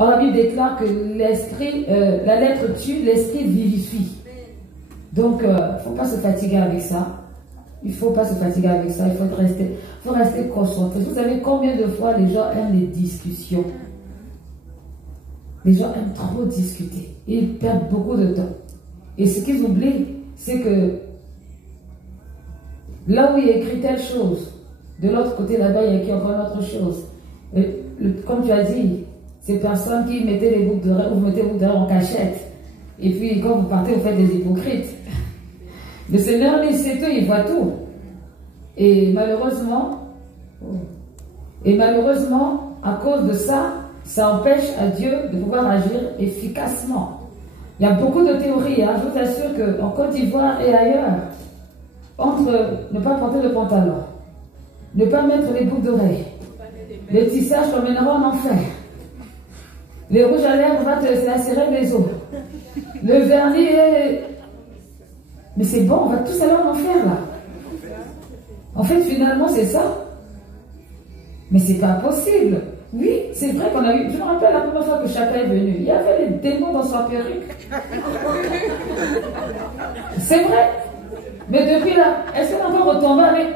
Or, la Bible déclare que l'esprit, la lettre tue, l'esprit vivifie. Donc, il ne faut pas se fatiguer avec ça. Il ne faut pas se fatiguer avec ça. Il faut rester concentré. Vous savez combien de fois les gens aiment les discussions? Les gens aiment trop discuter. Ils perdent beaucoup de temps. Et ce qu'ils oublient, c'est que là où il y a écrit telle chose, de l'autre côté là-bas, il y a écrit encore une autre chose. Comme tu as dit, ces personnes qui mettaient les boucles d'oreilles, vous mettez les boucles d'oreilles en cachette. Et puis quand vous partez, vous faites des hypocrites. Le Seigneur, il sait tout, il voit tout. Et malheureusement, à cause de ça, ça empêche à Dieu de pouvoir agir efficacement. Il y a beaucoup de théories, hein. Je vous assure qu'en Côte d'Ivoire et ailleurs, entre ne pas porter le pantalon, ne pas mettre les boucles d'oreilles, le tissage t'emmènera en enfer, les rouges à lèvres va te lacérer les os, le vernis est... Mais c'est bon, on va tous aller en enfer là. En fait, finalement, c'est ça. Mais c'est pas possible. Oui, c'est vrai qu'on a eu... Je me rappelle la première fois que Chaka est venu, il y avait les démons dans sa perruque. C'est vrai. Mais depuis là, est-ce qu'elle a encore retombé avec...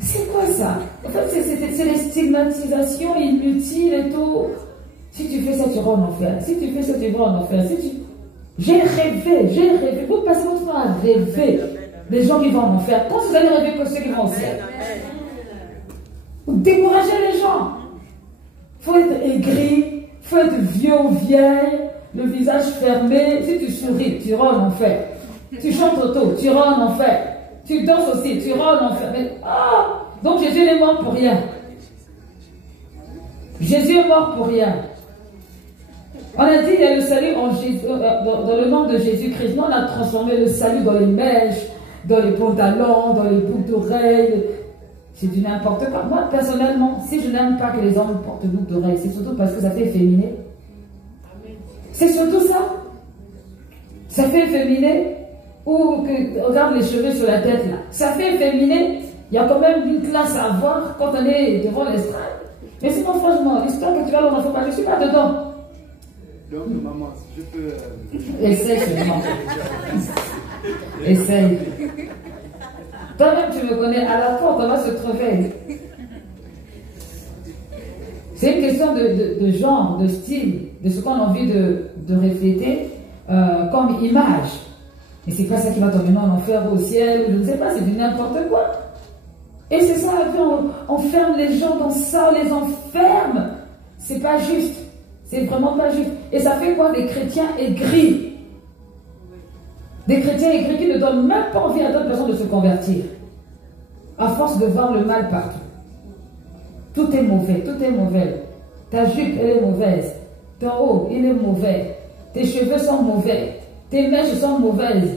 C'est quoi ça? En fait, c'est les stigmatisations inutiles et tout. Si tu fais ça, tu vas en enfer. Si tu fais ça, tu vas en enfer. Si tu... J'ai rêvé. Vous passez votre temps à rêver les gens qui vont en enfer. Quand vous allez rêver que ceux qui vont au ciel, vous découragez les gens. Il faut être aigri, il faut être vieux ou vieille, le visage fermé. Si tu souris, tu iras en enfer. Tu chantes auto, tu iras en enfer. Tu danses aussi, tu iras en enfer. Mais, donc Jésus est mort pour rien. Jésus est mort pour rien. On a dit qu'il y a le salut en Jésus, dans le nom de Jésus-Christ. Nous, on a transformé le salut dans les mèches, dans les pantalons, dans les boucles d'oreilles. C'est du n'importe quoi. Moi, personnellement, si je n'aime pas que les hommes portent boucles d'oreilles, c'est surtout parce que ça fait efféminé. C'est surtout ça. Ça fait efféminé. Ou que, regarde les cheveux sur la tête là. Ça fait efféminé. Il y a quand même une classe à avoir quand on est devant l'estrade. Mais sinon, franchement, l'histoire que tu vas dans l'enfant, je ne suis pas dedans. Donc, maman, je peux... Essaye seulement. Essaye. Toi-même, tu me connais, à la porte, on va se trouver. C'est une question de genre, de style, de ce qu'on a envie de refléter comme image. Et c'est pas ça qui va t'emmener en enfer ou au ciel, ou je ne sais pas, c'est du n'importe quoi. Et c'est ça, on ferme les gens dans ça, on les enferme. C'est pas juste. C'est vraiment pas juste. Et ça fait quoi? Des chrétiens aigris. Des chrétiens aigris qui ne donnent même pas envie à d'autres personnes de se convertir. À force de voir le mal partout. Tout est mauvais, tout est mauvais. Ta jupe, elle est mauvaise. Ton haut, il est mauvais. Tes cheveux sont mauvais. Tes mèches sont mauvaises.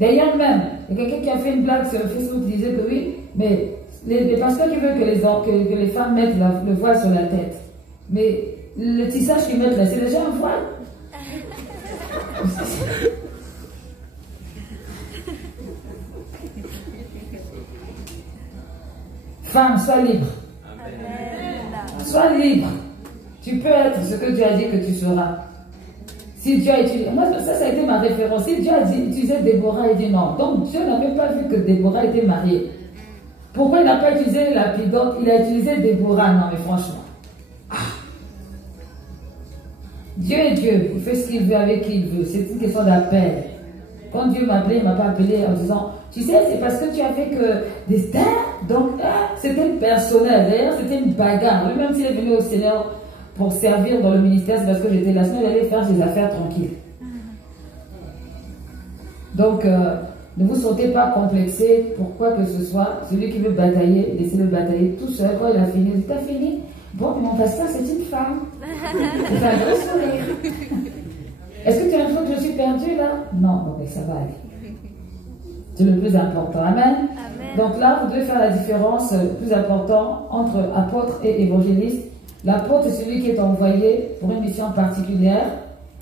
D'ailleurs même, il y a quelqu'un qui a fait une blague sur Facebook qui disait que oui, mais les pasteurs qui veulent que les femmes mettent le voile sur la tête. Mais le tissage qu'ils mettent là, c'est déjà un voile. Femme, sois libre. Amen. Sois libre. Tu peux être ce que Dieu a dit que tu seras. Si Dieu a utilisé, moi ça a été ma référence. Si Dieu a utilisé Déborah, il dit non. Donc Dieu n'avait pas vu que Déborah était mariée. Pourquoi il n'a pas utilisé Lapidote? Il a utilisé Déborah. Non mais franchement. Dieu est Dieu, il fait ce qu'il veut avec qui il veut, c'est une question d'appel. Quand Dieu m'a appelé, il ne m'a pas appelé en disant, tu sais, c'est parce que tu as fait que des stars, donc c'était personnel, d'ailleurs c'était une bagarre. Lui-même s'il est venu au Seigneur pour servir dans le ministère, c'est parce que j'étais la seule, il allait faire ses affaires tranquilles. Donc, ne vous sentez pas complexé pour quoi que ce soit. Celui qui veut batailler, laissez-le batailler tout seul. Quand il a fini, il dit, t'as fini? Bon, mais mon pasteur, c'est une femme. Il fait un gros sourire. Est-ce que tu as l'impression que je suis perdue là? Non, bon, mais ça va aller. C'est le plus important. Amen. Amen. Donc là, vous devez faire la différence le plus important entre apôtre et évangéliste. L'apôtre, c'est celui qui est envoyé pour une mission particulière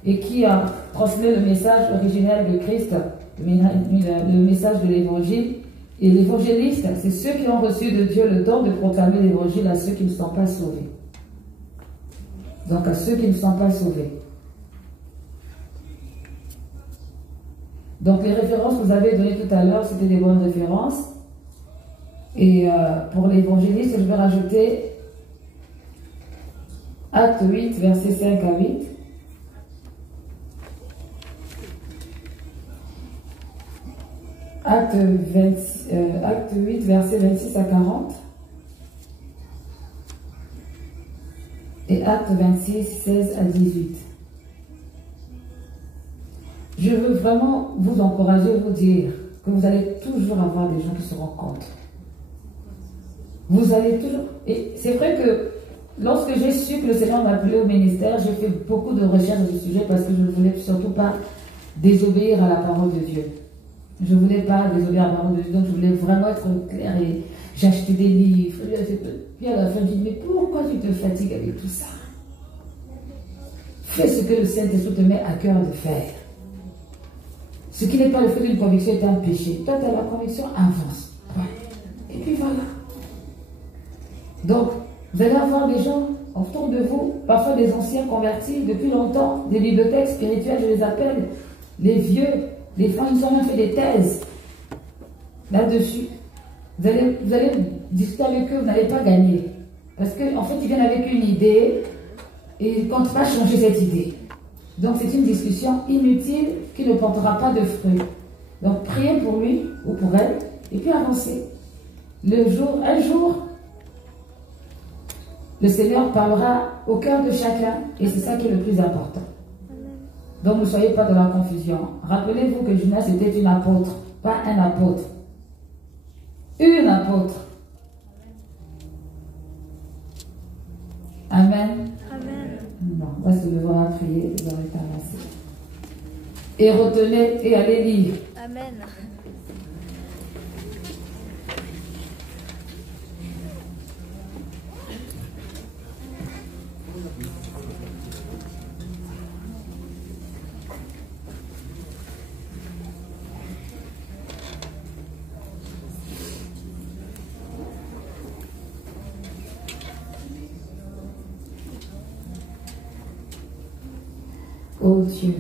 et qui a transmis le message originel de Christ, le message de l'évangile. Et l'évangéliste, c'est ceux qui ont reçu de Dieu le don de proclamer l'évangile à ceux qui ne sont pas sauvés. Donc à ceux qui ne sont pas sauvés. Donc les références que vous avez données tout à l'heure, c'était des bonnes références. Et pour l'évangéliste, je vais rajouter Acte 8, versets 5 à 8. Acte 8, versets 26 à 40. Et Acte 26, 16 à 18. Je veux vraiment vous encourager, vous dire que vous allez toujours avoir des gens qui se rencontrent. Vous allez toujours... Et c'est vrai que lorsque j'ai su que le Seigneur m'a appelé au ministère, j'ai fait beaucoup de recherches sur ce sujet parce que je ne voulais surtout pas désobéir à la parole de Dieu. Je ne voulais pas désobéir à la parole de Dieu, donc je voulais vraiment être clair et j'ai acheté des livres. Puis à la fin, je dis, mais pourquoi tu te fatigues avec tout ça? Fais ce que le Saint-Esprit te met à cœur de faire. Ce qui n'est pas le fait d'une conviction est un péché. Toi, tu as la conviction, avance. Ouais. Et puis voilà. Donc, vous allez avoir des gens autour de vous, parfois des anciens convertis depuis longtemps, des bibliothèques spirituelles, je les appelle, les vieux, les femmes, ils ont même fait des thèses là-dessus. Vous allez discuter avec eux, vous n'allez pas gagner. Parce qu'en fait, ils viennent avec une idée et ils ne comptent pas changer cette idée. Donc, c'est une discussion inutile qui ne portera pas de fruits. Donc, priez pour lui ou pour elle et puis avancez. Un jour, le Seigneur parlera au cœur de chacun et c'est ça qui est le plus important. Donc ne soyez pas dans la confusion. Rappelez-vous que Jonas était une apôtre, pas un apôtre. Une apôtre. Amen. Amen. Bon, on va se lever à prier, vous aurez avancé. Et retenez et allez lire. Amen. Oh Dieu,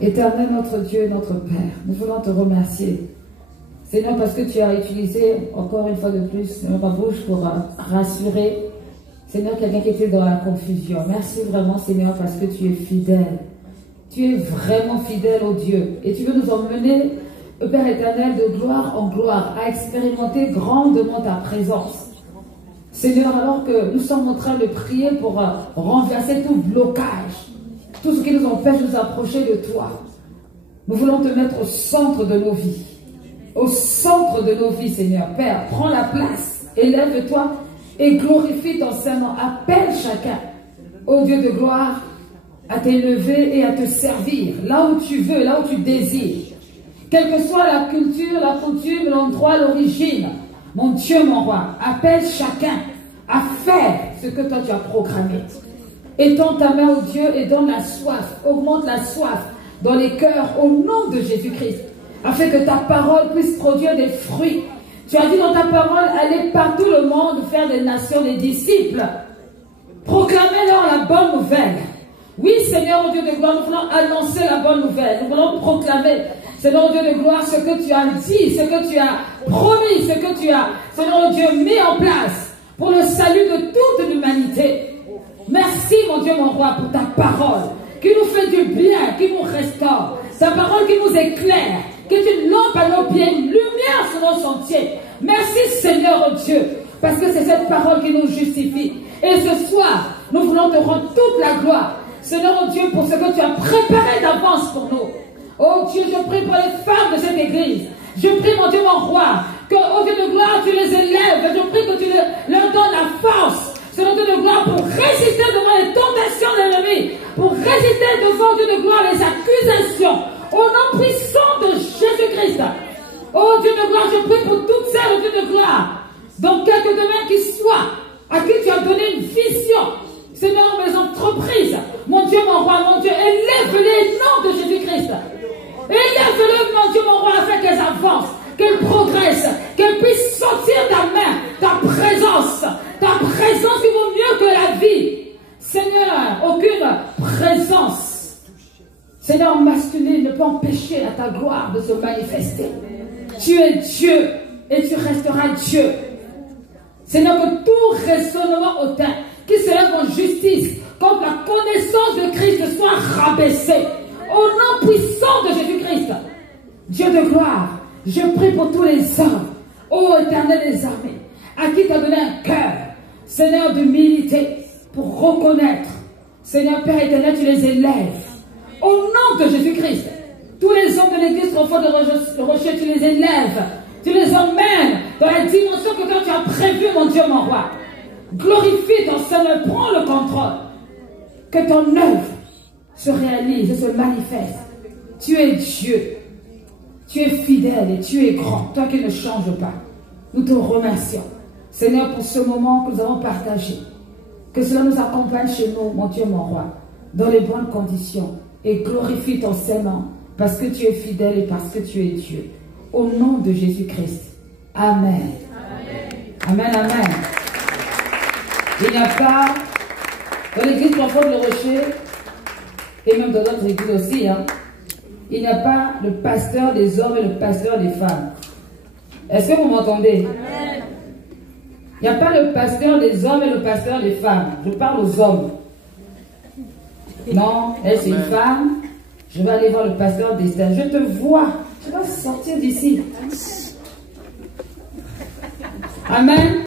Éternel notre Dieu, notre Père, nous voulons te remercier. Seigneur, parce que tu as utilisé encore une fois de plus ma bouche pour rassurer, Seigneur, quelqu'un qui était dans la confusion. Merci vraiment, Seigneur, parce que tu es fidèle. Tu es vraiment fidèle, oh Dieu. Et tu veux nous emmener, Père éternel, de gloire en gloire, à expérimenter grandement ta présence. Seigneur, alors que nous sommes en train de prier pour renverser tout blocage, tout ce qui nous empêche de nous approcher de toi, nous voulons te mettre au centre de nos vies. Au centre de nos vies, Seigneur. Père, prends la place, élève-toi et glorifie ton Saint-Nom. Appelle chacun, ô Dieu de gloire, à t'élever et à te servir, là où tu veux, là où tu désires. Quelle que soit la culture, la coutume, l'endroit, l'origine, mon Dieu, mon roi, appelle chacun à faire ce que toi tu as programmé. Étends ta main, ô Dieu, et donne la soif, augmente la soif dans les cœurs au nom de Jésus-Christ, afin que ta parole puisse produire des fruits. Tu as dit dans ta parole, allez par tout le monde faire des nations des disciples. Proclamez-leur la bonne nouvelle. Oui, Seigneur, ô Dieu de gloire, nous voulons annoncer la bonne nouvelle. Nous voulons proclamer, Seigneur, ô Dieu de gloire, ce que tu as dit, ce que tu as promis, ce que tu as, Seigneur, ô Dieu, mis en place pour le salut de toute l'humanité. Merci, mon Dieu, mon roi, pour ta parole qui nous fait du bien, qui nous restaure. Ta parole qui nous éclaire, qui est une lampe à nos pieds, une lumière sur nos sentiers. Merci, Seigneur, oh Dieu, parce que c'est cette parole qui nous justifie. Et ce soir, nous voulons te rendre toute la gloire, Seigneur, oh Dieu, pour ce que tu as préparé d'avance pour nous. Oh Dieu, je prie pour les femmes de cette église. Je prie, mon Dieu, mon roi, que, oh Dieu de gloire, tu les élèves. Je prie que tu leur donnes la force, Seigneur Dieu de gloire, pour résister devant les tentations de l'ennemi, pour résister devant, Dieu de gloire, les accusations, au nom puissant de Jésus-Christ. Oh Dieu de gloire, je prie pour toutes celles, Dieu de gloire, dans quelques domaines qui soient, à qui tu as donné une vision, Seigneur, mes entreprises, mon Dieu, mon roi, mon Dieu, élève-les au nom de Jésus-Christ. Élève-les, mon Dieu, mon roi, afin qu'elles avancent, qu'elles progressent, qu'elles puissent sortir ta main, ta présence qui vaut mieux que la vie. Seigneur, aucune présence, Seigneur, masculine ne peut empêcher à ta gloire de se manifester. Tu es Dieu et tu resteras Dieu. Seigneur, que tout raisonnement hautain qui se lève en justice contre la connaissance de Christ soit rabaissé. Au nom puissant de Jésus-Christ, Dieu de gloire, je prie pour tous les hommes, ô Éternel des armées, à qui tu as donné un cœur, Seigneur, d'humilité, pour reconnaître, Seigneur Père éternel, tu les élèves. Au nom de Jésus-Christ, tous les hommes de l'église au fond de rocher, tu les élèves. Tu les emmènes dans la dimension que toi tu as prévue, mon Dieu, mon roi. Glorifie ton Seigneur, prends le contrôle. Que ton œuvre se réalise et se manifeste. Tu es Dieu. Tu es fidèle et tu es grand. Toi qui ne changes pas. Nous te remercions, Seigneur, pour ce moment que nous avons partagé. Que cela nous accompagne chez nous, mon Dieu, mon roi, dans les bonnes conditions. Et glorifie ton Seigneur, parce que tu es fidèle et parce que tu es Dieu. Au nom de Jésus-Christ. Amen. Amen, amen. Amen. Il n'y a pas, dans l'église profonde de Rocher, et même dans d'autres églises aussi, hein, il n'y a pas le pasteur des hommes et le pasteur des femmes. Est-ce que vous m'entendez? Il n'y a pas le pasteur des hommes et le pasteur des femmes. Je parle aux hommes. Non, elle c'est une femme. Je vais aller voir le pasteur d'Esther. Je te vois. Je dois sortir d'ici. Amen.